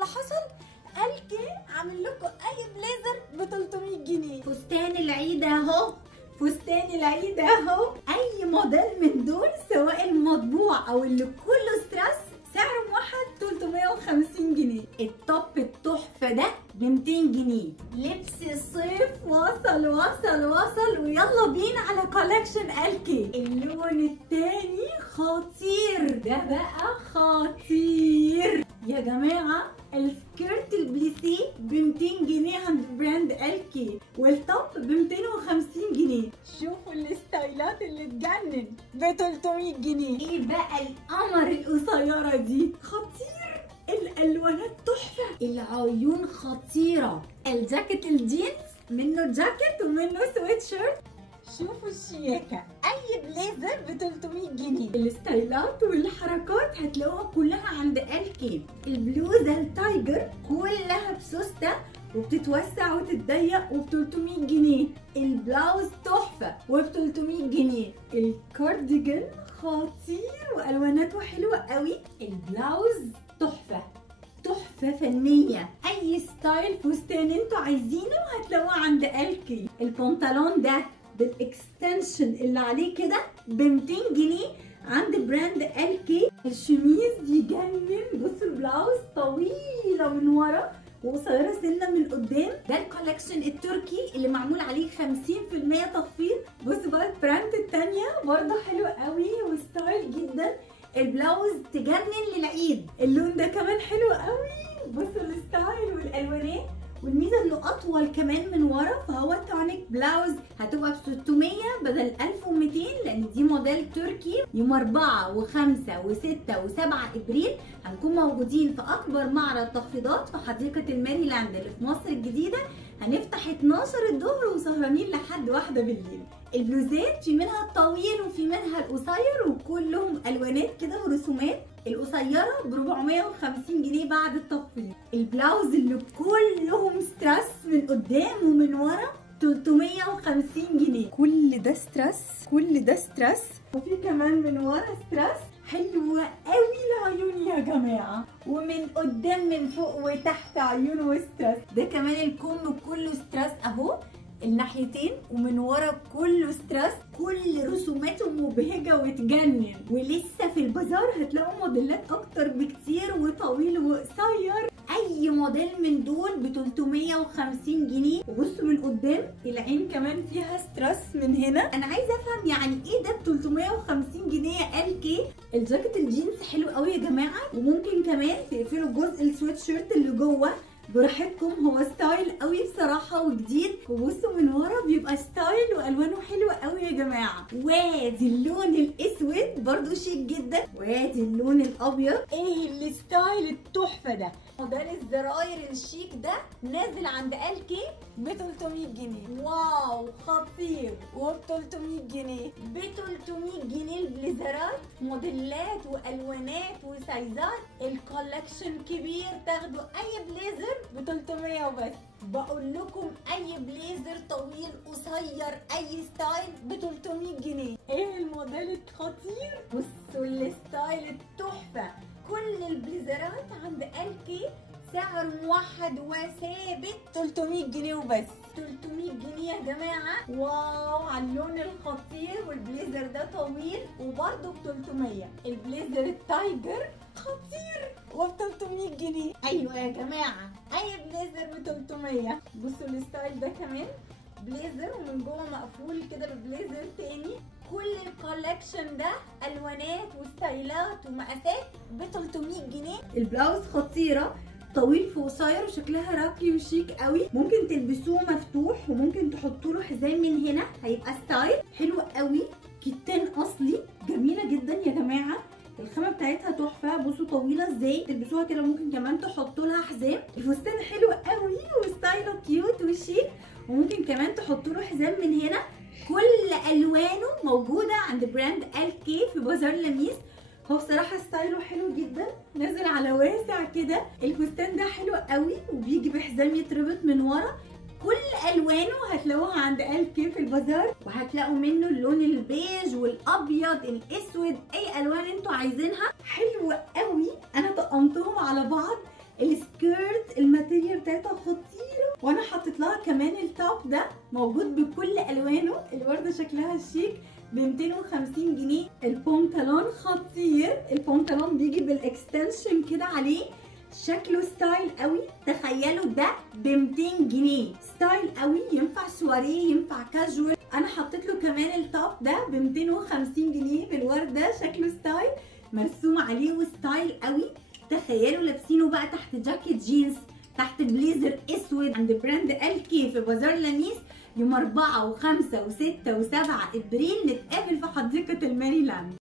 اللي حصل؟ الكي عامل لكم اي بليزر ب 300 جنيه. فستان العيد اهو، فستان العيد اهو. اي موديل من دول سواء المطبوع او اللي كله ستريس سعره موحد 350 جنيه. التوب التحفه ده ب 200 جنيه. لبس الصيف وصل وصل وصل، ويلا بينا على كولكشن الكي. اللون التاني خطير، ده بقى خطير يا جماعه. السكيرت البليسيه ب 200 جنيه عند براند الكي، والتوب ب 250 جنيه. شوفوا الستايلات اللي تجنن ب 300 جنيه. ايه بقى القمر القصيره دي؟ خطير. الالوانات تحفه، العيون خطيره. الجاكيت الجينز منه جاكيت ومنه سويت شيرت. شوفوا الشياكه، اي بليزر ب 300 جنيه. الستايلات والحركات هتلاقوها كلها عند الكي. البلوزه التايجر كلها بسوسته وبتتوسع وتتضيق وب 300 جنيه. البلاوز تحفه وب 300 جنيه. الكارديجان خطير والواناته حلوه قوي. البلاوز تحفه، تحفه فنيه. اي ستايل فستان انتوا عايزينه هتلاقوه عند الكي. البنطلون ده بالاكستنشن اللي عليه كده ب 200 جنيه عند براند الكي. الشميز يجنن. بصوا البلاوز طويله من ورا وقصيره سنه من قدام. ده الكولكشن التركي اللي معمول عليه 50% تخفيض. بصوا بقى البراند التانيه برضه حلوه قوي وستايل جدا. البلاوز تجنن للعيد. اللون ده كمان حلو قوي. بصوا الستايل والالوانات، والميزه انه اطول كمان من ورا، فهو تونيك بلاوز هتبقى ب 600 بدل 1200 لان دي موديل تركي. يوم 4 و5 و6 و7 ابريل هنكون موجودين في اكبر معرض تخفيضات في حديقه الميريلاند اللي في مصر الجديده. هنفتح 12 الظهر وسهرانين لحد 1 بالليل. البلوزات في منها الطويل وفي منها القصير، وكلهم الوانات كده ورسومات. القصيره ب 450 جنيه بعد التخفيض. البلاوز اللي كلهم ستريس من قدام ومن ورا 350 جنيه. كل ده ستريس، كل ده ستريس، وفي كمان من ورا ستريس. حلوه قوي العيون يا جماعه، ومن قدام من فوق وتحت عيون وستريس. ده كمان الكم كله ستريس اهو الناحيتين، ومن ورا كله ستريس. كل رسوماته مبهجه وتجنن. ولسه في البازار هتلاقوا موديلات اكتر بكتير وطويل وقصير. اي موديل من دول ب 350 جنيه. وبصوا من قدام العين كمان فيها ستريس من هنا. انا عايزه افهم يعني ايه ده ب 350 جنيه يا الكي. الجاكيت الجينز حلو قوي يا جماعه، وممكن كمان تقفلوا الجزء السويت شيرت اللي جوه براحتكم. هو ستايل قوي بصراحه وجديد. وبصوا من ورا بيبقى ستايل والوانه حلوه قوي يا جماعه. وادي اللون الاسود برضو شيك جدا، وادي اللون الابيض. ايه الستايل التحفه ده؟ موديل الزراير الشيك ده نازل عند الكي ب 300 جنيه. واو خطير، وب 300 جنيه. ب 300 جنيه البليزرات، موديلات والوانات وسايزات. الكولكشن كبير، تاخدوا اي بليزر ب 300 وبس. بقول لكم اي بليزر طويل قصير اي ستايل ب 300 جنيه. ايه الموديل الخطير؟ بصوا الستايل التحفه. كل البليزرات عند الكي سعر موحد وثابت 300 جنيه وبس. 300 جنيه يا جماعه. واو على اللون الخطير. والبليزر ده طويل وبرده ب 300. البليزر التايجر خطير وب 300 جنيه. ايوه يا جماعه اي بليزر ب 300. بصوا الستايل ده كمان بليزر ومن جوه مقفول كده ببليزر تاني. كل الكولكشن ده الوانات وستايلات ومقاسات ب 300 جنيه. البلاوز خطيره، طويل في قصير وشكلها راقي وشيك قوي. ممكن تلبسوه مفتوح وممكن تحطوا له حزام من هنا، هيبقى ستايل حلو قوي. كتان اصلي، جميله جدا يا جماعه. الخامه بتاعتها تحفه. بصوا طويله ازاي، تلبسوها كده ممكن كمان تحطوا لها حزام. الفستان حلو قوي وستايله كيوت وشيك، وممكن كمان تحطوا له حزام من هنا. كل الوانه موجوده عند براند الكي في بازار لميس. هو بصراحه ستايله حلو جدا، نازل على واسع كده. الفستان ده حلو قوي وبيجي بحزام يتربط من ورا. كل الوانه هتلاقوها عند الكي في البازار، وهتلاقوا منه اللون البيج والابيض الاسود. اي الوان انتوا عايزينها حلوه قوي. انا طقمتهم على بعض. السكيرت الماتيريال بتاعتها خطيره، وانا حطيت لها كمان التوب ده موجود بكل الوانه. الورده شكلها شيك ب 250 جنيه. البنطلون خطير، البنطلون بيجي بالاكستنشن كده عليه، شكله ستايل قوي. تخيلوا ده ب 200 جنيه، ستايل قوي، ينفع سواريه ينفع كاجوال. انا حطيت له كمان التوب ده ب 250 جنيه بالورده، شكله ستايل مرسوم عليه وستايل قوي. تخيلوا لابسينه بقى تحت جاكيت جينز، تحت بليزر اسود عند براند الكي في بازار لميس يوم 4 و5 و6 و7 ابريل. نتقابل في حديقه الماريلاند.